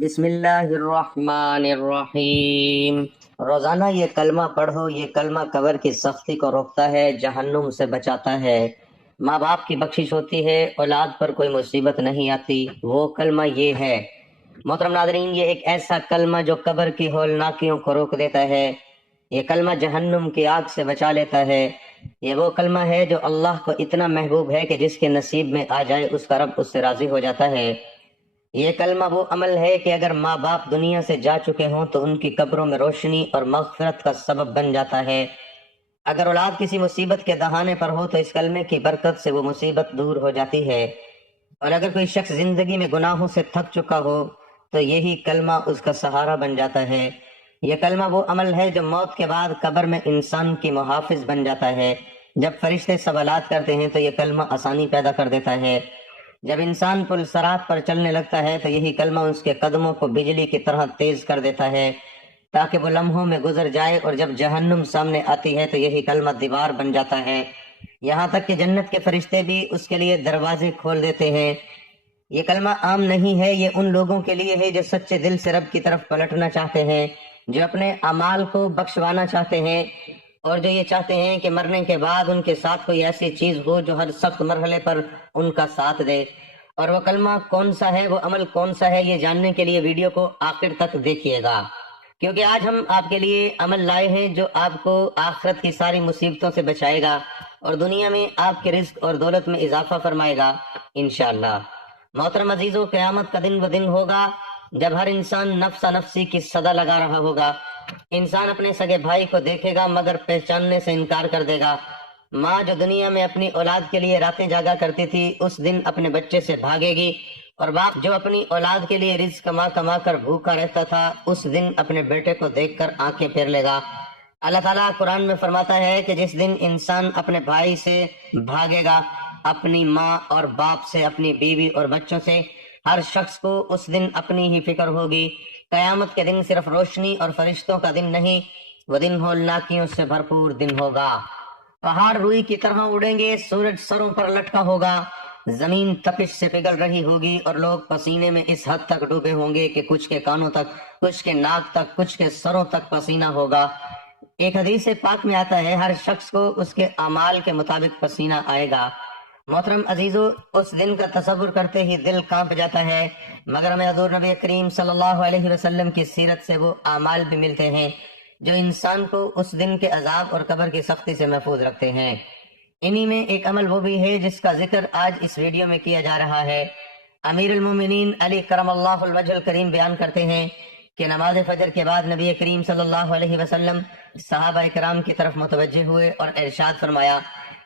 بسم اللہ الرحمن الرحیم۔ روزانہ یہ کلمہ پڑھو، یہ کلمہ قبر کی سختی کو روکتا ہے، جہنم سے بچاتا ہے، ماں باپ کی بخشش ہوتی ہے، اولاد پر کوئی مصیبت نہیں آتی۔ وہ کلمہ یہ ہے محترم ناظرین، یہ ایک ایسا کلمہ جو قبر کی ہولناکیوں کو روک دیتا ہے، یہ کلمہ جہنم کی آگ سے بچا لیتا ہے۔ یہ وہ کلمہ ہے جو اللہ کو اتنا محبوب ہے کہ جس کے نصیب میں آ جائے اس کا رب اس سے راضی ہو جاتا ہے۔ یہ کلمہ وہ عمل ہے کہ اگر ماں باپ دنیا سے جا چکے ہوں تو ان کی قبروں میں روشنی اور مغفرت کا سبب بن جاتا ہے۔ اگر اولاد کسی مصیبت کے دہانے پر ہو تو اس کلمے کی برکت سے وہ مصیبت دور ہو جاتی ہے، اور اگر کوئی شخص زندگی میں گناہوں سے تھک چکا ہو تو یہی کلمہ اس کا سہارا بن جاتا ہے۔ یہ کلمہ وہ عمل ہے جو موت کے بعد قبر میں انسان کی محافظ بن جاتا ہے۔ جب فرشتے سوالات کرتے ہیں تو یہ کلمہ آسانی پیدا کر دیتا ہے۔ جب انسان پل صراط پر چلنے لگتا ہے تو یہی کلمہ اس کے قدموں کو بجلی کی طرح تیز کر دیتا ہے تاکہ وہ لمحوں میں گزر جائے، اور جب جہنم سامنے آتی ہے تو یہی کلمہ دیوار بن جاتا ہے، یہاں تک کہ جنت کے فرشتے بھی اس کے لیے دروازے کھول دیتے ہیں۔ یہ کلمہ عام نہیں ہے، یہ ان لوگوں کے لیے ہے جو سچے دل سے رب کی طرف پلٹنا چاہتے ہیں، جو اپنے اعمال کو بخشوانا چاہتے ہیں، اور جو یہ چاہتے ہیں کہ مرنے کے بعد ان کے ساتھ کوئی ایسی چیز ہو جو ہر سخت مرحلے پر ان کا ساتھ دے۔ اور وہ کلمہ کون سا ہے، وہ عمل کون سا ہے، یہ جاننے کے لیے ویڈیو کو آخر تک دیکھیے گا، کیونکہ آج ہم آپ کے لیے عمل لائے ہیں جو آپ کو آخرت کی ساری مصیبتوں سے بچائے گا اور دنیا میں آپ کے رزق اور دولت میں اضافہ فرمائے گا انشاءاللہ۔ محترم عزیزو، قیامت کا دن وہ دن ہوگا جب ہر انسان نفسا نفسی کی صدا لگا رہا ہوگا۔ انسان اپنے سگے بھائی کو دیکھے گا مگر پہچاننے سے انکار کر دے گا۔ ماں جو دنیا میں اپنی اولاد کے لیے راتیں جاگا کرتی تھی اس دن اپنے بچے سے بھاگے گی، اور باپ جو اپنی اولاد کے لیے رزق کما کما کر بھوکا رہتا تھا اس دن اپنے بیٹے کو دیکھ کر آنکھیں پھیر لے گا۔ اللہ تعالیٰ قرآن میں فرماتا ہے کہ جس دن انسان اپنے بھائی سے بھاگے گا، اپنی ماں اور باپ سے، اپنی بیوی اور بچوں سے، ہر شخص کو اس دن اپنی ہی فکر ہوگی۔ قیامت کے دن صرف روشنی اور فرشتوں کا دن نہیں، وہ دن ہولناکیوں سے بھرپور دن ہوگا۔ پہاڑ روئی کی طرح اڑیں گے، سورج سروں پر لٹکا ہوگا، زمین تپش سے پگھل رہی ہوگی، اور لوگ پسینے میں اس حد تک ڈوبے ہوں گے کہ کچھ کے کانوں تک، کچھ کے ناک تک، کچھ کے سروں تک پسینہ ہوگا۔ ایک حدیث پاک میں آتا ہے ہر شخص کو اس کے اعمال کے مطابق پسینہ آئے گا۔ محترم عزیزو، اس دن کا تصور کرتے ہی دل کانپ جاتا ہے، مگر ہمیں حضور نبی کریم صلی اللہ علیہ وسلم کی سیرت سے وہ اعمال بھی ملتے ہیں جو انسان کو اس دن کے عذاب اور قبر کی سختی سے محفوظ رکھتے ہیں۔ انہی میں ایک عمل وہ بھی ہے جس کا ذکر آج اس ویڈیو میں کیا جا رہا ہے۔ امیر المومنین علی کرم اللہ الوجہ الکریم بیان کرتے ہیں کہ نماز فجر کے بعد نبی کریم صلی اللہ علیہ وسلم صحابہ کرام کی طرف متوجہ ہوئے اور ارشاد فرمایا،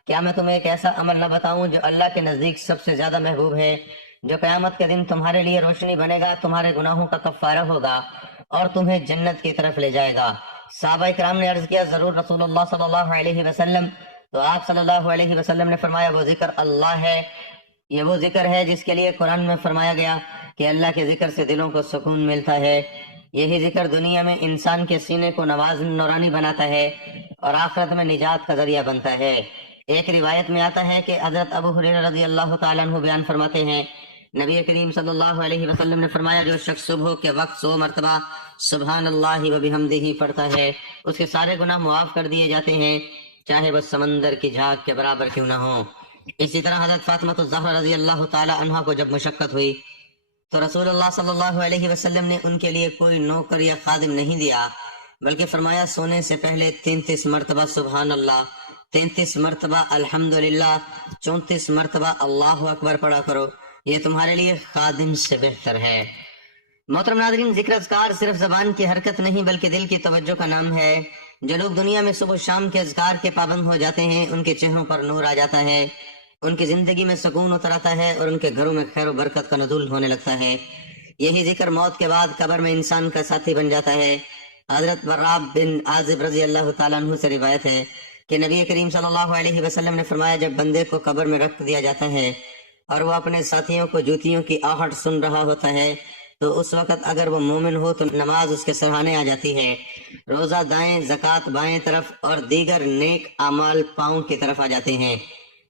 کیا میں تمہیں ایک ایسا عمل نہ بتاؤں جو اللہ کے نزدیک سب سے زیادہ محبوب ہے، جو قیامت کے دن تمہارے لیے روشنی بنے گا، تمہارے گناہوں کا کفارہ ہوگا اور تمہیں جنت کی طرف لے جائے گا؟ صحابہ کرام نے عرض کیا، ضرور رسول اللہ صلی اللہ علیہ وسلم۔ تو آپ صلی اللہ علیہ وسلم نے فرمایا، وہ ذکر اللہ ہے، یہ وہ ذکر ہے جس کے لیے قرآن میں فرمایا گیا کہ اللہ کے ذکر سے دلوں کو سکون ملتا ہے۔ یہی ذکر دنیا میں انسان کے سینے کو نواز نورانی بناتا ہے اور آخرت میں نجات کا ذریعہ بنتا ہے۔ ایک روایت میں آتا ہے کہ حضرت ابو ہریرہ رضی اللہ تعالیٰ عنہ بیان فرماتے ہیں، نبی کریم صلی اللہ علیہ وسلم نے فرمایا، جو شخص صبح کے وقت 100 مرتبہ سبحان اللہ و بحمدہ پڑھتا ہے اس کے سارے گناہ معاف کر دیے جاتے ہیں، چاہے وہ سمندر کی جھاگ کے برابر کیوں نہ ہو۔ اسی طرح حضرت فاطمہ الزہرا رضی اللہ تعالیٰ عنہا کو جب مشقت ہوئی تو رسول اللہ صلی اللہ علیہ وسلم نے ان کے لیے کوئی نوکر یا خادم نہیں دیا، بلکہ فرمایا، سونے سے پہلے 33 مرتبہ سبحان اللہ، 33 مرتبہ الحمدللہ، 34 مرتبہ اللہ اکبر پڑھا کرو، یہ تمہارے لیے خادم سے بہتر ہے۔ محترم ناظرین، ذکر اذکار صرف زبان کی حرکت نہیں بلکہ دل کی توجہ کا نام ہے۔ جو لوگ دنیا میں صبح و شام کے اذکار کے پابند ہو جاتے ہیں ان کے چہروں پر نور آ جاتا ہے، ان کی زندگی میں سکون اتر آتا ہے اور ان کے گھروں میں خیر و برکت کا نزول ہونے لگتا ہے۔ یہی ذکر موت کے بعد قبر میں انسان کا ساتھی بن جاتا ہے۔ حضرت براب بن عازب رضی اللہ تعالیٰ عنہ سے روایت ہے کہ نبی کریم صلی اللہ علیہ وسلم نے فرمایا، جب بندے کو قبر میں رکھ دیا جاتا ہے اور وہ اپنے ساتھیوں کو جوتیوں کی آہٹ سن رہا ہوتا ہے تو اس وقت اگر وہ مومن ہو تو نماز اس کے سرہانے آ جاتی ہے، روزہ دائیں، زکوٰۃ بائیں طرف اور دیگر نیک اعمال پاؤں کی طرف آ جاتے ہیں۔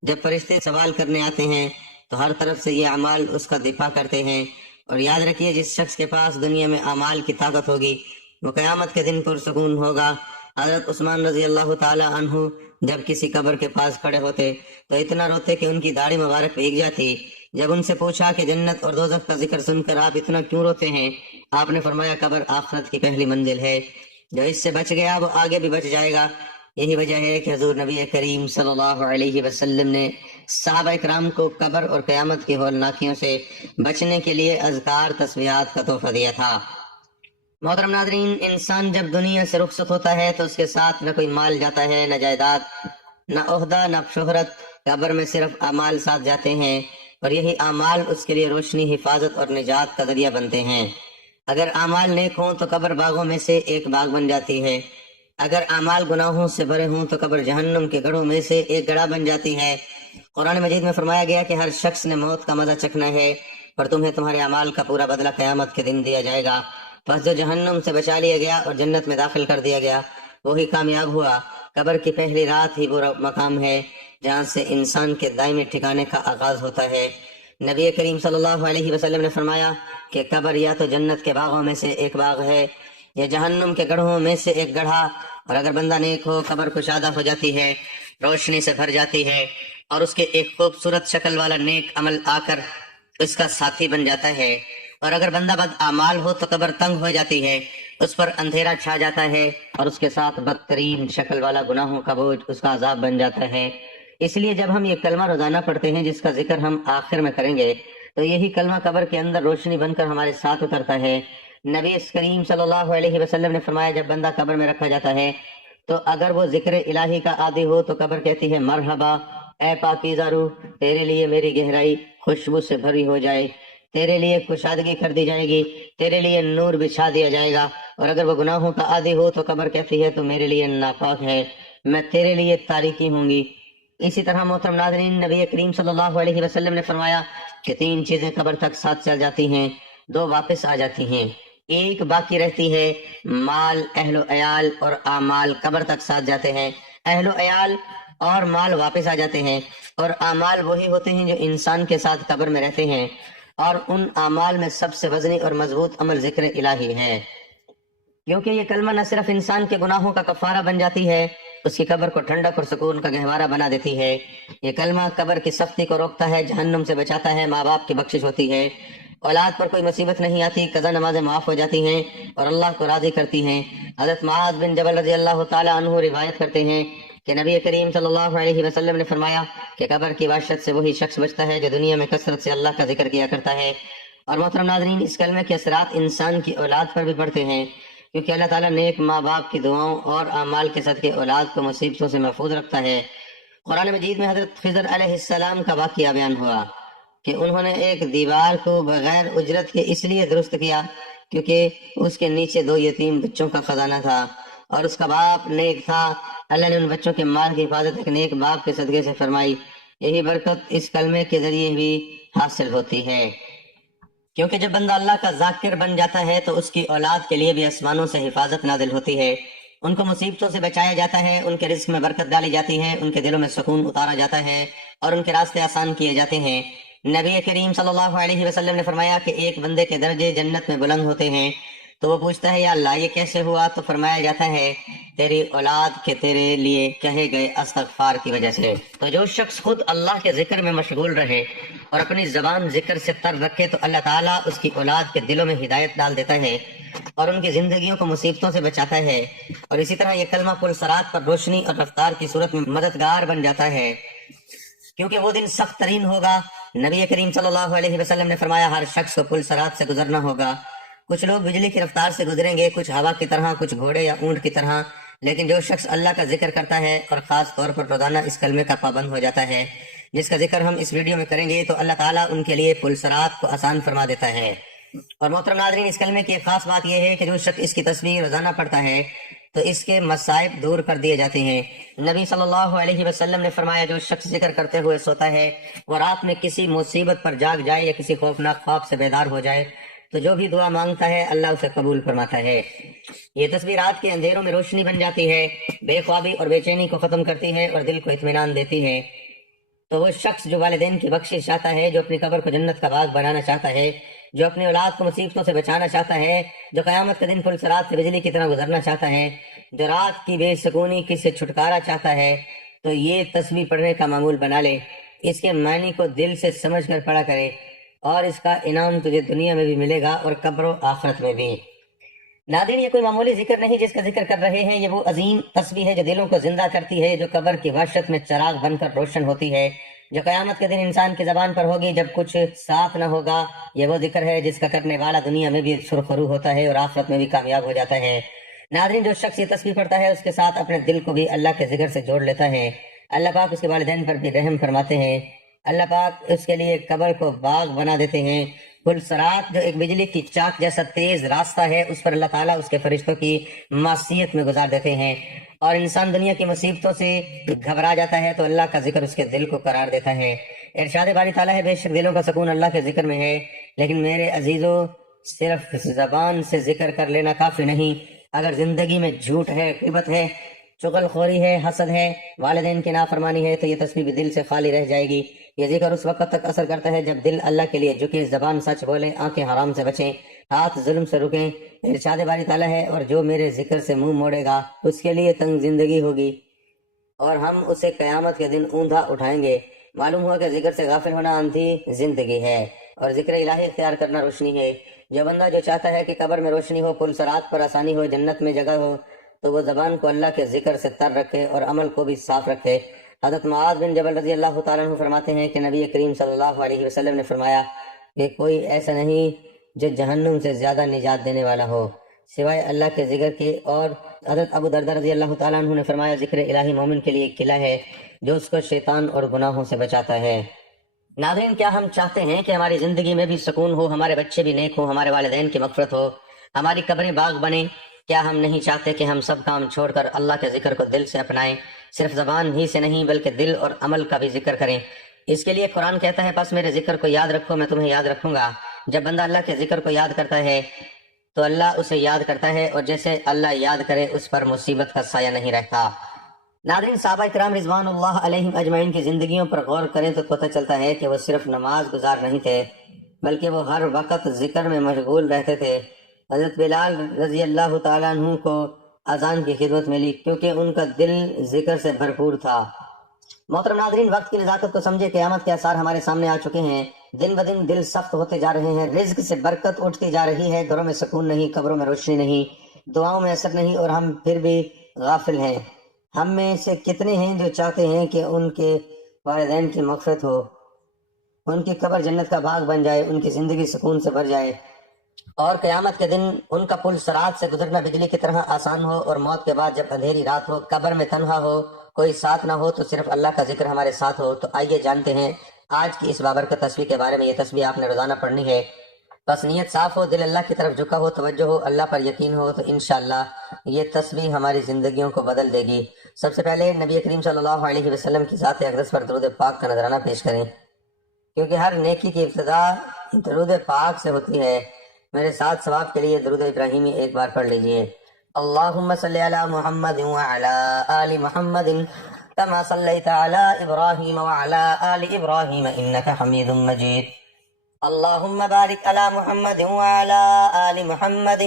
جب فرشتے سوال کرنے آتے ہیں تو ہر طرف سے یہ اعمال اس کا دفاع کرتے ہیں اور یاد رکھیے جس شخص کے پاس دنیا میں اعمال کی طاقت ہوگی وہ قیامت کے دن پرسکون ہوگا۔ حضرت عثمان رضی اللہ تعالی عنہ جب کسی قبر کے پاس کھڑے ہوتے تو اتنا روتے کہ ان کی داڑھی مبارک بھیگ جاتی۔ جب ان سے پوچھا کہ جنت اور دوزخ کا ذکر سن کر آپ اتنا کیوں روتے ہیں، آپ نے فرمایا قبر آخرت کی پہلی منزل ہے، جو اس سے بچ گیا وہ آگے بھی بچ جائے گا۔ یہی وجہ ہے کہ حضور نبی کریم صلی اللہ علیہ وسلم نے صحابہ اکرام کو قبر اور قیامت کی ہولناکیوں سے بچنے کے لیے اذکار تسبیحات کا تحفہ دیا تھا۔ محترم ناظرین، انسان جب دنیا سے رخصت ہوتا ہے تو اس کے ساتھ نہ کوئی مال جاتا ہے، نہ جائیداد، نہ عہدہ، نہ شہرت۔ قبر میں صرف اعمال ساتھ جاتے ہیں اور یہی اعمال اس کے لیے روشنی، حفاظت اور نجات کا ذریعہ بنتے ہیں۔ اگر اعمال نیک ہوں تو قبر باغوں میں سے ایک باغ بن جاتی ہے، اگر اعمال گناہوں سے بھرے ہوں تو قبر جہنم کے گڑھوں میں سے ایک گڑھا بن جاتی ہے۔ قرآن مجید میں فرمایا گیا کہ ہر شخص نے موت کا مزہ چکھنا ہے اور تمہیں تمہارے اعمال کا پورا بدلہ قیامت کے دن دیا جائے گا۔ بس جو جہنم سے بچا لیا گیا اور جنت میں داخل کر دیا گیا وہی کامیاب ہوا۔ قبر کی پہلی رات ہی وہ مقام ہے جہاں سے انسان کے دائمی ٹھکانے کا آغاز ہوتا ہے۔ نبی کریم صلی اللہ علیہ وسلم نے فرمایا کہ قبر یا تو جنت کے باغوں میں سے ایک باغ ہے یا جہنم کے گڑھوں میں سے ایک گڑھا، اور اگر بندہ نیک ہو قبر کشادہ ہو جاتی ہے، روشنی سے بھر جاتی ہے اور اس کے ایک خوبصورت شکل والا نیک عمل آ کر اس کا ساتھی بن جاتا ہے، اور اگر بندہ بد اعمال ہو تو قبر تنگ ہو جاتی ہے، اس پر اندھیرا چھا جاتا ہے اور اس کے ساتھ بدترین شکل والا گناہوں کا بوجھ اس کا عذاب بن جاتا ہے۔ اس لیے جب ہم یہ کلمہ روزانہ پڑھتے ہیں جس کا ذکر ہم آخر میں کریں گے تو یہی کلمہ قبر کے اندر روشنی بن کر ہمارے ساتھ اترتا ہے۔ نبی کریم صلی اللہ علیہ وسلم نے فرمایا جب بندہ قبر میں رکھا جاتا ہے تو اگر وہ ذکر الہی کا عادی ہو تو قبر کہتی ہے مرحبا اے پاکیزہ روح، تیرے لیے میری گہرائی خوشبو سے بھری ہو جائے، تیرے لیے کشادگی کر دی جائے گی، تیرے لیے نور بچھا دیا جائے گا۔ اور اگر وہ گناہوں کا عادی ہو تو قبر کہتی ہے تو میرے لیے ناپاک ہے، میں تیرے لیے تاریکی ہوں گی۔ اسی طرح محترم ناظرین، نبی کریم صلی اللہ علیہ وسلم نے فرمایا کہ 3 چیزیں قبر تک ساتھ چل جاتی ہیں، 2 واپس آ جاتی ہیں، ایک باقی رہتی ہے۔ مال، اہل و عیال اور اعمال قبر تک ساتھ جاتے ہیں، اہل و عیال اور مال واپس آ جاتے ہیں، اور اعمال وہی ہوتے ہیں جو انسان کے ساتھ قبر میں رہتے ہیں، اور ان اعمال میں سب سے وزنی اور مضبوط عمل ذکر الہی ہے، کیونکہ یہ کلمہ نہ صرف انسان کے گناہوں کا کفارہ بن جاتی ہے، اس کی قبر کو ٹھنڈک اور سکون کا گہوارہ بنا دیتی ہے۔ یہ کلمہ قبر کی سختی کو روکتا ہے، جہنم سے بچاتا ہے، ماں باپ کی بخشش ہوتی ہے، اولاد پر کوئی مصیبت نہیں آتی، قضا نمازیں معاف ہو جاتی ہیں اور اللہ کو راضی کرتی ہیں۔ حضرت معاذ بن جبل رضی اللہ تعالی عنہ روایت کرتے ہیں کہ نبی کریم صلی اللہ علیہ وسلم نے فرمایا کہ قبر کی وحشت سے وہی شخص بچتا ہے جو دنیا میں کثرت سے اللہ کا ذکر کیا کرتا ہے۔ اور محترم ناظرین، اس کلمے کے اثرات انسان کی اولاد پر بھی پڑتے ہیں، کیونکہ اللہ تعالیٰ نیک ماں باپ کی دعاؤں اور اعمال کے صدقے اولاد کو مصیبتوں سے محفوظ رکھتا ہے۔ قرآن مجید میں حضرت خضر علیہ السلام کا واقعہ بیان ہوا کہ انہوں نے ایک دیوار کو بغیر اجرت کے اس لیے درست کیا کیونکہ اس کے نیچے 2 یتیم بچوں کا خزانہ تھا اور اس کا باپ نیک تھا۔ اللہ نے ان بچوں کے مال کی حفاظت ایک نیک باپ کے صدقے سے فرمائی۔ یہی برکت اس کلمے کے ذریعے بھی حاصل ہوتی ہے، کیونکہ جب بندہ اللہ کا ذاکر بن جاتا ہے تو اس کی اولاد کے لیے بھی آسمانوں سے حفاظت نازل ہوتی ہے، ان کو مصیبتوں سے بچایا جاتا ہے، ان کے رزق میں برکت ڈالی جاتی ہے، ان کے دلوں میں سکون اتارا جاتا ہے اور ان کے راستے آسان کیے جاتے ہیں۔ نبی کریم صلی اللہ علیہ وسلم نے فرمایا کہ ایک بندے کے درجے جنت میں بلند ہوتے ہیں تو وہ پوچھتا ہے یا اللہ یہ کیسے ہوا؟ تو فرمایا جاتا ہے تیری اولاد کے تیرے لیے کہے گئے استغفار کی وجہ سے۔ تو جو شخص خود اللہ کے ذکر میں مشغول رہے اور اپنی زبان ذکر سے تر رکھے تو اللہ تعالیٰ اس کی اولاد کے دلوں میں ہدایت ڈال دیتا ہے اور ان کی زندگیوں کو مصیبتوں سے بچاتا ہے، اور اسی طرح یہ کلمہ پل صراط پر روشنی اور رفتار کی صورت میں مددگار بن جاتا ہے، کیونکہ وہ دن سخت ترین ہوگا۔ نبی کریم صلی اللہ علیہ وسلم نے فرمایا ہر شخص کو پل صراط سے گزرنا ہوگا، کچھ لوگ بجلی کی رفتار سے گزریں گے، کچھ ہوا کی طرح، کچھ گھوڑے یا اونٹ کی طرح، لیکن جو شخص اللہ کا ذکر کرتا ہے اور خاص طور پر روزانہ اس کلمے کا پابند ہو جاتا ہے جس کا ذکر ہم اس ویڈیو میں کریں گے، تو اللہ تعالیٰ ان کے لیے پل صراط کو آسان فرما دیتا ہے۔ اور محترم ناظرین، اس کلمے کی ایک خاص بات یہ ہے کہ جو شخص اس کی تسبیح روزانہ پڑھتا ہے تو اس کے مصائب دور کر دیے جاتے ہیں۔ نبی صلی اللہ علیہ وسلم نے فرمایا جو شخص ذکر کرتے ہوئے سوتا ہے وہ رات میں کسی مصیبت پر جاگ جائے یا کسی خوفناک خواب سے بیدار ہو جائے تو جو بھی دعا مانگتا ہے اللہ اسے قبول فرماتا ہے۔ یہ تسبیح رات کے اندھیروں میں روشنی بن جاتی ہے، بے خوابی اور بے چینی کو ختم کرتی ہے اور دل کو اطمینان دیتی ہے۔ تو وہ شخص جو والدین کی بخشش چاہتا ہے، جو اپنی قبر کو جنت کا باغ بنانا چاہتا ہے، جو اپنی اولاد کو مصیبتوں سے بچانا چاہتا ہے، جو قیامت کے دن پرسرات سے بجلی کی طرح گزرنا چاہتا ہے، جو رات کی بے سکونی کی سے چھٹکارا چاہتا ہے، تو یہ تسبیح پڑھنے کا معمول بنا لے، اس کے معنی کو دل سے سمجھ کر پڑھا کرے، اور اس کا انعام تجھے دنیا میں بھی ملے گا اور قبر و آخرت میں بھی۔ ناظرین، یہ کوئی معمولی ذکر نہیں جس کا ذکر کر رہے ہیں، یہ وہ عظیم تسبیح ہے جو دلوں کو زندہ کرتی ہے، جو قبر کی وحشت میں چراغ بن کر روشن ہوتی ہے، جو قیامت کے دن انسان کی زبان پر ہوگی جب کچھ ساتھ نہ ہوگا۔ یہ وہ ذکر ہے جس کا کرنے والا دنیا میں بھی سرخرو ہوتا ہے اور آخرت میں بھی کامیاب ہو جاتا ہے۔ ناظرین، جو شخص یہ تسبیح پڑھتا ہے اس کے ساتھ اپنے دل کو بھی اللہ کے ذکر سے جوڑ لیتا ہے۔ اللہ پاک اس کے والدین پر بھی رحم فرماتے ہیں۔ اللہ پاک اس کے لیے قبر کو باغ بنا دیتے ہیں۔ پل صراط جو ایک بجلی کی چاک جیسا تیز راستہ ہے، اس پر اللہ تعالیٰ اس کے فرشتوں کی معصیت میں گزار دیتے ہیں، اور انسان دنیا کی مصیبتوں سے گھبرا جاتا ہے تو اللہ کا ذکر اس کے دل کو قرار دیتا ہے۔ ارشاد باری تعالیٰ ہے، بے شک دلوں کا سکون اللہ کے ذکر میں ہے، لیکن میرے عزیزو صرف زبان سے ذکر کر لینا کافی نہیں۔ اگر زندگی میں جھوٹ ہے، غیبت ہے، چغل خوری ہے، حسد ہے، والدین کی نافرمانی ہے، تو یہ تسبیح بھی دل سے خالی رہ جائے گی۔ یہ ذکر اس وقت تک اثر کرتا ہے جب دل اللہ کے لیے جھکے، زبان سچ بولے، آنکھیں حرام سے بچیں، ہاتھ ظلم سے رکیں۔ ارشاد باری تعالیٰ ہے، اور جو میرے ذکر سے منہ موڑے گا اس کے لیے تنگ زندگی ہوگی، اور ہم اسے قیامت کے دن اوندا اٹھائیں گے۔ معلوم ہوا کہ ذکر سے غافل ہونا اندھی زندگی ہے، اور ذکر الہی اختیار کرنا روشنی ہے۔ جو بندہ جو چاہتا ہے کہ قبر میں روشنی ہو، پل صراط پر آسانی ہو، جنت میں جگہ ہو، تو وہ زبان کو اللہ کے ذکر سے تر رکھے اور عمل کو بھی صاف رکھے۔ حضرت معاذ بن جبل رضی اللہ تعالیٰ عنہ فرماتے ہیں کہ نبی کریم صلی اللہ علیہ وسلم نے فرمایا کہ کوئی ایسا نہیں جو جہنم سے زیادہ نجات دینے والا ہو سوائے اللہ کے ذکر کے۔ اور حضرت ابو دردہ رضی اللہ تعالیٰ عنہ نے فرمایا، ذکر الہی مومن کے لیے ایک قلعہ ہے جو اس کو شیطان اور گناہوں سے بچاتا ہے۔ ناظرین، کیا ہم چاہتے ہیں کہ ہماری زندگی میں بھی سکون ہو، ہمارے بچے بھی نیک ہوں، ہمارے والدین کی مغفرت ہو، ہماری قبریں باغ بنیں؟ کیا ہم نہیں چاہتے کہ ہم سب کام چھوڑ کر اللہ کے ذکر کو دل سے اپنائیں، صرف زبان ہی سے نہیں بلکہ دل اور عمل کا بھی ذکر کریں؟ اس کے لیے قرآن کہتا ہے، بس میرے ذکر کو یاد رکھو، میں تمہیں یاد رکھوں گا۔ جب بندہ اللہ کے ذکر کو یاد کرتا ہے تو اللہ اسے یاد کرتا ہے، اور جیسے اللہ یاد کرے اس پر مصیبت کا سایہ نہیں رہتا۔ ناظرین، صحابہ کرام رضوان اللہ علیہم اجمعین کی زندگیوں پر غور کریں تو پتہ چلتا ہے کہ وہ صرف نماز گزار نہیں تھے، بلکہ وہ ہر وقت ذکر میں مشغول رہتے تھے۔ حضرت بلال رضی اللہ تعالیٰ عنہ کو اذان کی خدمت ملی کیونکہ ان کا دل ذکر سے بھرپور تھا۔ محترم ناظرین، وقت کی نزاکت کو سمجھے، قیامت کے آثار ہمارے سامنے آ چکے ہیں۔ دن بدن دل سخت ہوتے جا رہے ہیں، رزق سے برکت اٹھتی جا رہی ہے، گھروں میں سکون نہیں، قبروں میں روشنی نہیں، دعاؤں میں اثر نہیں، اور ہم پھر بھی غافل ہیں۔ ہم میں سے کتنے ہیں جو چاہتے ہیں کہ ان کے والدین کی مغفرت ہو، ان کی قبر جنت کا باغ بن جائے، ان کی زندگی سکون سے بھر جائے، اور قیامت کے دن ان کا پل صراط سے گزرنا بجلی کی طرح آسان ہو، اور موت کے بعد جب اندھیری رات ہو، قبر میں تنہا ہو، کوئی ساتھ نہ ہو، تو صرف اللہ کا ذکر ہمارے ساتھ ہو۔ تو آئیے جانتے ہیں آج کی اس بابرکت تسبیح کے بارے میں۔ یہ تسبیح آپ نے روزانہ پڑھنی ہے، بس نیت صاف ہو، دل اللہ کی طرف جھکا ہو، توجہ ہو، اللہ پر یقین ہو، تو انشاءاللہ یہ تسبیح ہماری زندگیوں کو بدل دے گی۔ سب سے پہلے نبی کریم صلی اللہ علیہ وسلم کی ذات اقدس پر درود پاک کا نذرانہ پیش کریں، کیونکہ ہر نیکی کی ابتدا درود پاک سے ہوتی ہے۔ میرے ساتھ ثواب کے لیے درود ابراہیمی ایک بار پڑھ لیجئے۔ اللہم صلی علی محمد وعلی آل محمد کما صلیت علی ابراہیم وعلی آل ابراہیم انک حمید مجید۔ اللہم بارک علی محمد وعلی آل محمد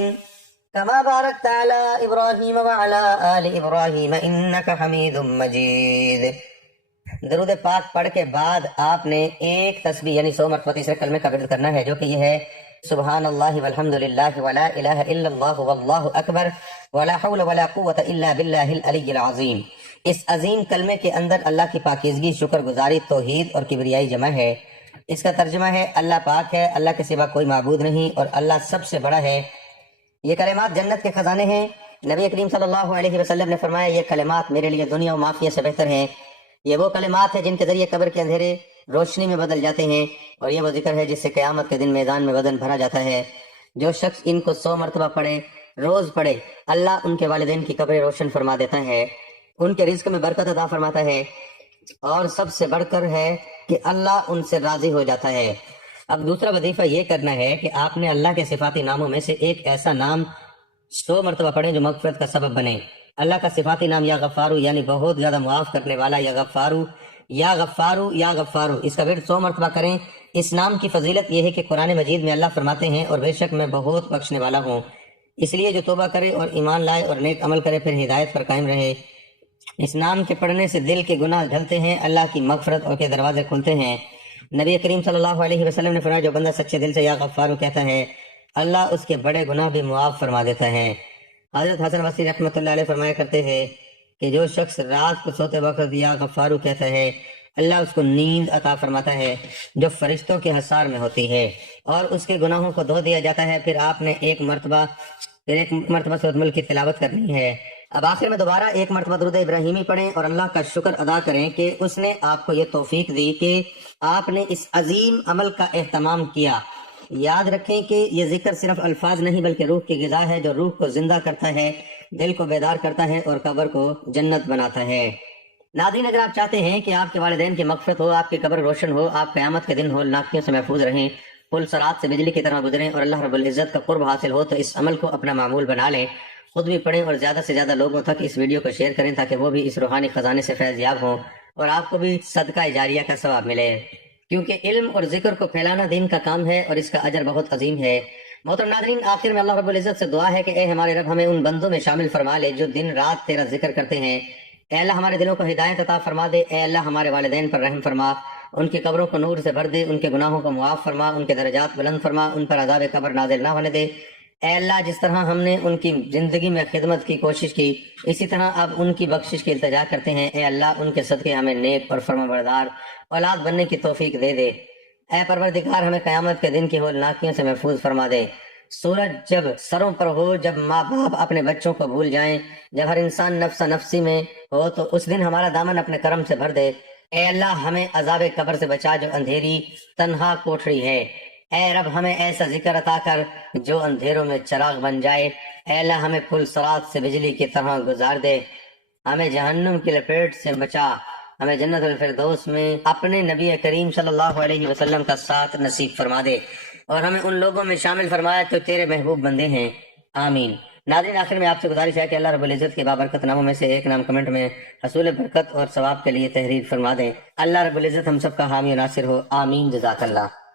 کما بارکت علی ابراہیم وعلی آل ابراہیم انک حمید مجید۔ درود پاک پڑھ کے بعد آپ نے ایک تسبیح یعنی 100 مرتبہ تیسرے کلمے کا ورد کرنا ہے، جو کہ یہ ہے، سبحان اللہ والحمد للہ ولا الہ الا اللہ واللہ اکبر ولا حول ولا قوة الا باللہ العلی العظیم۔ اس عظیم کلمے کے اندر اللہ کی پاکیزگی، شکر گزاری، توحید اور کبریائی جمع ہے۔ اس کا ترجمہ ہے، اللہ پاک ہے، اللہ کے سوا کوئی معبود نہیں، اور اللہ سب سے بڑا ہے۔ یہ کلمات جنت کے خزانے ہیں۔ نبی کریم صلی اللہ علیہ وسلم نے فرمایا، یہ کلمات میرے لیے دنیا و مافیہ سے بہتر ہیں۔ یہ وہ کلمات ہیں جن کے ذریعے قبر کے اندھیرے روشنی میں بدل جاتے ہیں، اور یہ وہ ذکر ہے جس سے قیامت کے دن میدان میں بدن بھرا جاتا ہے۔ جو شخص ان کو 100 مرتبہ پڑھے، روز پڑھے، اللہ ان کے والدین کی قبریں روشن فرما دیتا ہے، ان کے رزق میں برکت عطا فرماتا ہے، اور سب سے بڑھ کر ہے کہ اللہ ان سے راضی ہو جاتا ہے۔ اب دوسرا وظیفہ یہ کرنا ہے کہ آپ نے اللہ کے صفاتی ناموں میں سے ایک ایسا نام 100 مرتبہ پڑھیں جو مغفرت کا سبب بنے۔ اللہ کا صفاتی نام یا غفارو یعنی بہت زیادہ معاف کرنے والا، یا غفارو یا غفارو یا غفارو، اس کا ورد 100 مرتبہ کریں۔ اس نام کی فضیلت یہ ہے کہ قرآن مجید میں اللہ فرماتے ہیں اور بے شک میں بہت بخشنے والا ہوں، اس لیے جو توبہ کرے اور ایمان لائے اور نیک عمل کرے پھر ہدایت پر قائم رہے۔ اس نام کے پڑھنے سے دل کے گناہ ڈھلتے ہیں، اللہ کی مغفرت اور کے دروازے کھلتے ہیں۔ نبی کریم صلی اللہ علیہ وسلم نے فرمایا جو بندہ سچے دل سے یا غفارو کہتا ہے اللہ اس کے بڑے گناہ بھی معاف فرما دیتا ہے۔ حضرت حسن بصری رحمۃ اللہ علیہ فرمایا کرتے ہیں کہ جو شخص رات کو سوتے وقت یا غفارو کہتا ہے اللہ اس کو نیند عطا فرماتا ہے جو فرشتوں کے حصار میں ہوتی ہے اور اس کے گناہوں کو دھو دیا جاتا ہے۔ پھر آپ نے ایک مرتبہ سورۃ ملک کی تلاوت کرنی ہے۔ اب آخر میں دوبارہ ایک مرتبہ درود ابراہیمی پڑھیں اور اللہ کا شکر ادا کریں کہ اس نے آپ کو یہ توفیق دی کہ آپ نے اس عظیم عمل کا اہتمام کیا۔ یاد رکھیں کہ یہ ذکر صرف الفاظ نہیں بلکہ روح کی غذا ہے جو روح کو زندہ کرتا ہے، دل کو بیدار کرتا ہے اور قبر کو جنت بناتا ہے۔ ناظرین، اگر آپ چاہتے ہیں کہ آپ کے والدین کی مغفرت ہو، آپ کی قبر روشن ہو، آپ قیامت کے دن ہولناکیوں سے محفوظ رہیں، پل صراط سے بجلی کی طرح گزریں اور اللہ رب العزت کا قرب حاصل ہو، تو اس عمل کو اپنا معمول بنا لیں، خود بھی پڑھیں اور زیادہ سے زیادہ لوگوں تک اس ویڈیو کو شیئر کریں تاکہ وہ بھی اس روحانی خزانے سے فیض یاب ہوں اور آپ کو بھی صدقہ جاریہ کا ثواب ملے، کیونکہ علم اور ذکر کو پھیلانا دین کا کام ہے اور اس کا اجر بہت عظیم ہے۔ محترم ناظرین، آخر میں اللہ رب العزت سے دعا ہے کہ اے ہمارے رب ہمیں ان بندوں میں شامل فرما لے جو دن رات تیرا ذکر کرتے ہیں۔ اے اللہ ہمارے دلوں کو ہدایت عطا فرما دے۔ اے اللہ ہمارے والدین پر رحم فرما، ان کی قبروں کو نور سے بھر دے، ان کے گناہوں کو معاف فرما، ان کے درجات بلند فرما، ان پر عذاب قبر نازل نہ ہونے دے۔ اے اللہ جس طرح ہم نے ان کی زندگی میں خدمت کی کوشش کی اسی طرح اب ان کی بخشش کی التجا کرتے ہیں۔ اے اللہ ان کے صدقے ہمیں نیک اور فرمانبردار اولاد بننے کی توفیق دے دے۔ اے پروردگار ہمیں قیامت کے دن کی ہولناکیوں سے محفوظ فرما دے۔ سورج جب سروں پر ہو، جب ماں باپ اپنے بچوں کو بھول جائیں، جب ہر انسان نفس نفسی میں ہو، تو اس دن ہمارا دامن اپنے کرم سے بھر دے۔ اے اللہ ہمیں عذاب قبر سے بچا جو اندھیری تنہا کوٹھری ہے۔ اے رب ہمیں ایسا ذکر عطا کر جو اندھیروں میں چراغ بن جائے۔ اے اللہ ہمیں پل صراط سے بجلی کی طرح گزار دے، ہمیں جہنم کی لپیٹ سے بچا، ہمیں جنت الفردوس میں اپنے نبی کریم صلی اللہ علیہ وسلم کا ساتھ نصیب فرما دے اور ہمیں ان لوگوں میں شامل فرمایا جو تیرے محبوب بندے ہیں، آمین۔ ناظرین، آخر میں آپ سے گزارش ہے کہ اللہ رب العزت کے بابرکت ناموں میں سے ایک نام کمنٹ میں حصول برکت اور ثواب کے لیے تحریر فرما دیں۔ اللہ رب العزت ہم سب کا حامی و ناصر ہو، آمین، جزاک اللہ۔